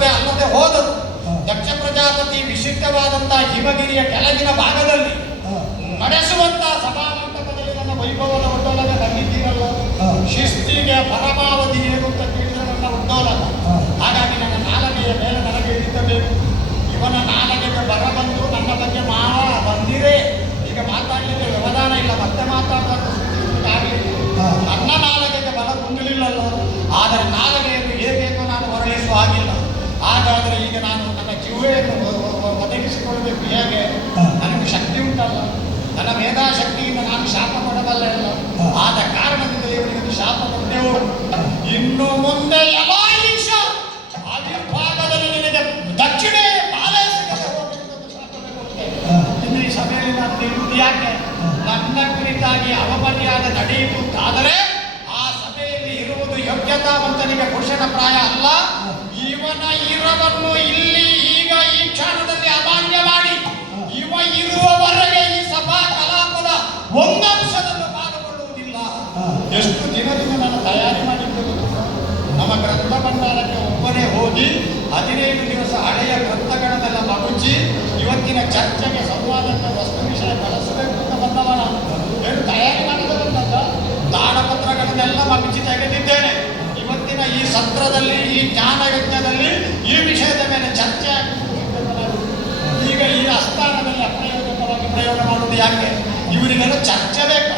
ಸಭೆ ಅಲ್ಲದೆ ಹೋದರು. ದಕ್ಷ ಪ್ರಜಾಪತಿ ವಿಶಿಷ್ಟವಾದಂತಹ ಹಿಮಗಿರಿಯ ಕೆಳಗಿನ ಭಾಗದಲ್ಲಿ ನಡೆಸುವಂತಹ ಸಭಾಮಂಟಪದಲ್ಲಿ ನನ್ನ ವೈಭವದ ಒಡ್ಡೋಲಗ ಬಂದಿದ್ದೀರಲ್ಲ, ಶಿಸ್ತಿಗೆ ಪರಮಾವಧಿ ಏನು ಅಂತ ಕೇಳಿದರೆ ನನ್ನ ಒಡ್ಡೋಲಗ. ಹಾಗಾಗಿ ನನ್ನ ನಾಲಗೆಯ ಮೇಲೆ ನನಗೆ ಹಿಡಿತಬೇಕು. ಇವನ ನಾಲಗೆಗೆ ಬರ ಬಂದು ನನ್ನ ಬಗ್ಗೆ ಬಂದಿರೇ ಈಗ ಮಾತಾಡಲಿಕ್ಕೆ ವ್ಯವಧಾನ ಇಲ್ಲ, ಮತ್ತೆ ಮಾತಾಡೋದು ನನ್ನ ನಾಲಗೆಗೆ ಬಲ ಕುಂದಲಿಲ್ಲಲ್ಲ. ಆದರೆ ನಾಲಗೆಯನ್ನು ಹೇಗೇಕೋ ನಾನು ಹೊರಳಿಸುವ ಹಾಗಿಲ್ಲ. ಹಾಗಾದರೆ ಈಗ ನಾನು ನನ್ನ ಜಿಹ್ವೆಯನ್ನು ಒದಗಿಸಿಕೊಳ್ಳಬೇಕು ಹೇಗೆ? ನನಗೆ ಶಕ್ತಿ ಉಂಟಲ್ಲ, ನನ್ನ ಮೇಧಾಶಕ್ತಿಯಿಂದ ನಾನು ಶಾಪ ಕೊಡಬಲ್ಲ ಇಲ್ಲ. ಆದ ಕಾರಣದಿಂದ ಇವನಿಗೆ ಶಾಪ ಕೊಟ್ಟೆವು. ಇನ್ನು ಮುಂದೆ ಯಲಾಯಿಷ ಅವಿರ್ಭಾಗದಲ್ಲಿ ನಿನಗೆ ದಕ್ಷಿಣೆ ಬಾಲೆ ಸಿಗದೆ ಹೋಗಬೇಕೆಂದು ಶಾಪನೆ ಕೊಡುತ್ತೇನೆ. ಇನ್ನು ಈ ಸಭೆಯಲ್ಲಿ ನಾನು ನಿಲ್ಲುವುದು ಯಾಕೆ? ನನ್ನ ಕುರಿತಾಗಿ ಅವಮರ್ಯಾದೆ ನಡೆಯುತ್ತಾದರೆ ಆ ಸಭೆಯಲ್ಲಿ ಇರುವುದು ಯೋಗ್ಯತಾವಂತನಿಗೆ ಪುರುಷನ ಪ್ರಾಯ ಅಲ್ಲ. ಇವನ ಇರವನ್ನು ಇಲ್ಲಿ ಈಗ ಈ ಕ್ಷಣದಲ್ಲಿ ಅಮಾನ್ಯ ಮಾಡಿ ಇವ ಇರುವವರೆಗೆ ಈ ಸಭಾ ಕಲಾಪದ ಒಂದಂಶದಲ್ಲೂ ಪಾಲ್ಗೊಳ್ಳುವುದಿಲ್ಲ. ಎಷ್ಟು ದಿನದಿಂದ ನಾನು ತಯಾರಿ ಮಾಡಿದ್ದು ನಮ್ಮ ಗ್ರಂಥ ಭಂಡಾರಕ್ಕೆ ಒಬ್ಬನೇ ಹೋಗಿ 15 ದಿವಸ ಹಳೆಯ ಗ್ರಂಥಗಳನ್ನೆಲ್ಲ ಮಗುಚಿ ಇವತ್ತಿನ ಚರ್ಚೆಗೆ ಸಂವಾದಕ್ಕೆ ವಸ್ತು ವಿಷಯ ಬಳಸಬೇಕು ಅಂತ ಬಂದವ ನಾನು. ಏನು ತಯಾರಿ ಮಾಡಿದ ಬಂದದ್ದ ದಾನಪತ್ರಗಳನ್ನೆಲ್ಲ ಮಗುಚಿ ತೆಗೆದಿದ್ದೇನೆ. ಇವತ್ತಿನ ಈ ಸತ್ರದಲ್ಲಿ ಈ ಜ್ಞಾನ ಯಜ್ಞದಲ್ಲಿ ಈ ವಿಷಯದ ಮೇಲೆ ಚರ್ಚೆ ಈಗ ಈ ಅಸ್ಥಾನದಲ್ಲಿ ಅಪ್ರಯೋಜಕವಾಗಿ ಪ್ರಯೋಗ ಮಾಡುವುದು ಯಾಕೆ? ಇವರಿಗೆಲ್ಲ ಚರ್ಚೆ ಬೇಕು.